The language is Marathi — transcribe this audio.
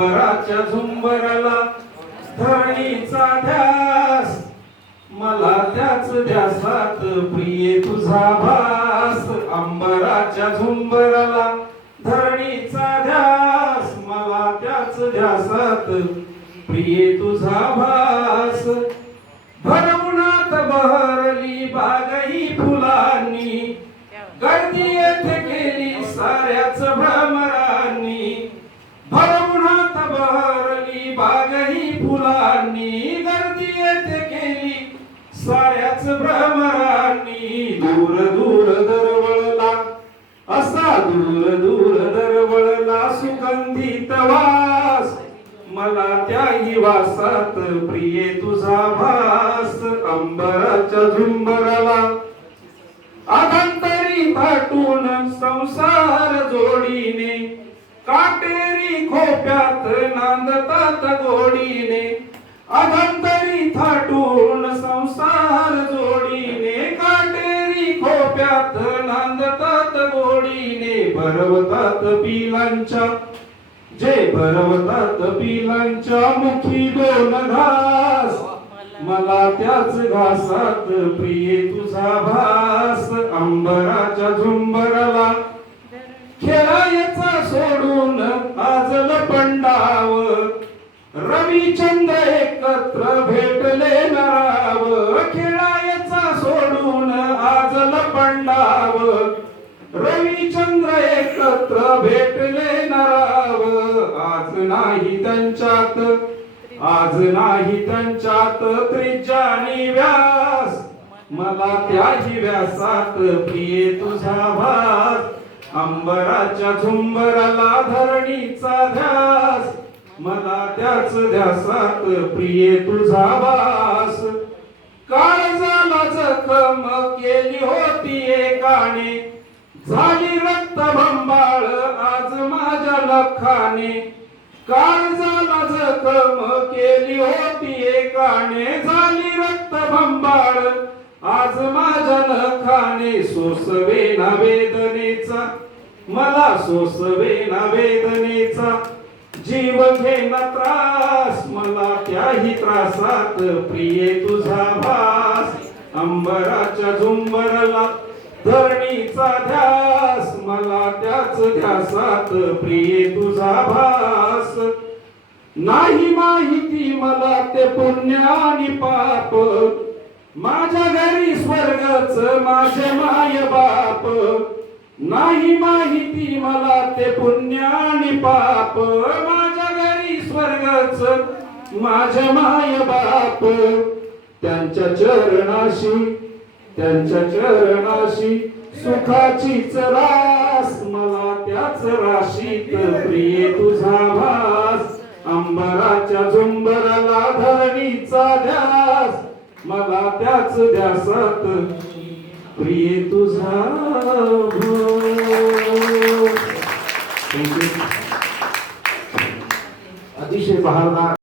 पराच्या झुंबराला धरणीचा ध्यास. मला त्याच ध्यासात प्रिय तुझा भास. अंबराच्या झुंबराला धरणीचा ध्यास. मला त्याच ध्यासात प्रिय तुझा भास. भरवणात बहरली बागही फुलांनी. गर्दी येथे केली साऱ्याच भ्रा फुलांनी गर्दी येथे केली. साऱ्याच भ्रमरांनी दूर दूर दरवळला. असा दूर दूर दरवळला सुगंधित वास. मला त्याही वासात प्रिये तुझा भास. अंबराच्या झुंबराला. अगंतरी थाटून संसार जोडीने. काटेरी खोप्यात नांदतात गोडीने. अगंतरी थाटून संसार जोडीने काटेरी खोप्यात नांदतात गोडीने भरवतात पिलांच्या जे भरवतात पिलांच्या मुखी दोन घास. मला त्याच घासात प्रिये तुझा भास अंबराच्या झुंबराला. खेळायचा सोडून आज लपंडाव रविचंद्र एकत्र भेटले नाव खेळायचा सोडून आज लपंडाव रविचंद्र एकत्र भेटले नाव आज नाही त्यांच्यात आज नाही त्यांच्यात त्रिजानी व्यास. मला त्याही व्यासात प्रिये तुझा भास. अंबराच्या झुंबराला धरणीचा ध्यास. मला त्याच ध्यासात प्रिये तुझा वास. काळजाला जखम केली होती एकाने. झाली रक्त भंबाळ आज माझ्या लखाने काळजाला जखम केली होती एकाने. झाली रक्त भंबाळ आज माझ्या नखाने. सोसवे ना वेदनेचा मला सोसवे ना वेदनेचा. जीव घेना त्रास मला त्याही त्रासात प्रिये तुझा भास. अंबराच्या झुंबरला धरणीचा ध्यास मला त्याच ध्यासात प्रिये तुझा भास. नाही माहिती मला ते पुण्य आणि पाप माझ्या घरी स्वर्गच माझे माय बाप. नाही माहिती मला ते पुण्य आणि पाप. माझ्या घरी स्वर्गच माझ्या माय बाप. त्यांच्या चरणाशी त्यांच्या चरणाशी सुखाचीच रास मला त्याच राशीत प्रिय तुझा भास. अंबराच्या झुंबराला धरणीचा ध्यास मला त्याच ध्यासात प्रिय तुझा अतिशय बहारदार.